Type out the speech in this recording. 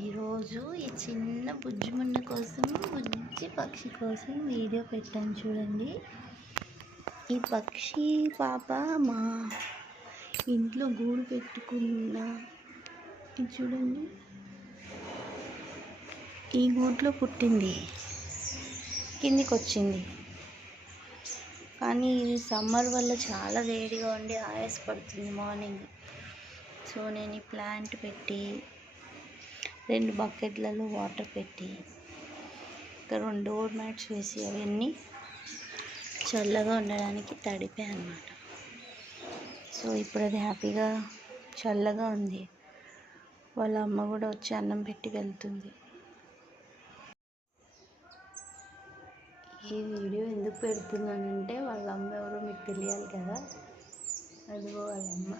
ఈరోజు ఈ చిన్న బుజ్జిముండ కోసం బుజ్జి పక్షి కోసం వీడియో పెట్టాను చూడండి. ఈ పక్షి పాప మా ఇంట్లో గూడు పెట్టుకున్న చూడండి, ఈ గూట్లో పుట్టింది, కిందికి వచ్చింది. కానీ ఇది సమ్మర్ వల్ల చాలా వేడిగా ఉండి ఆయాసపడుతుంది మార్నింగ్. సో నేను ఈ ప్లాంట్ పెట్టి 2 బకెట్లలో వాటర్ పెట్టి ఇంకా 2 డోర్ మ్యాట్స్ వేసి అవన్నీ చల్లగా ఉండడానికి తడిపాను అన్నమాట. సో ఇప్పుడు అది హ్యాపీగా చల్లగా ఉంది. వాళ్ళ అమ్మ కూడా వచ్చి అన్నం పెట్టి వెళ్తుంది. ఈ వీడియో ఎందుకు పెడుతున్నానంటే వాళ్ళ అమ్మ ఎవరో మీకు తెలియాలి కదా. అదిగో వాళ్ళ అమ్మ.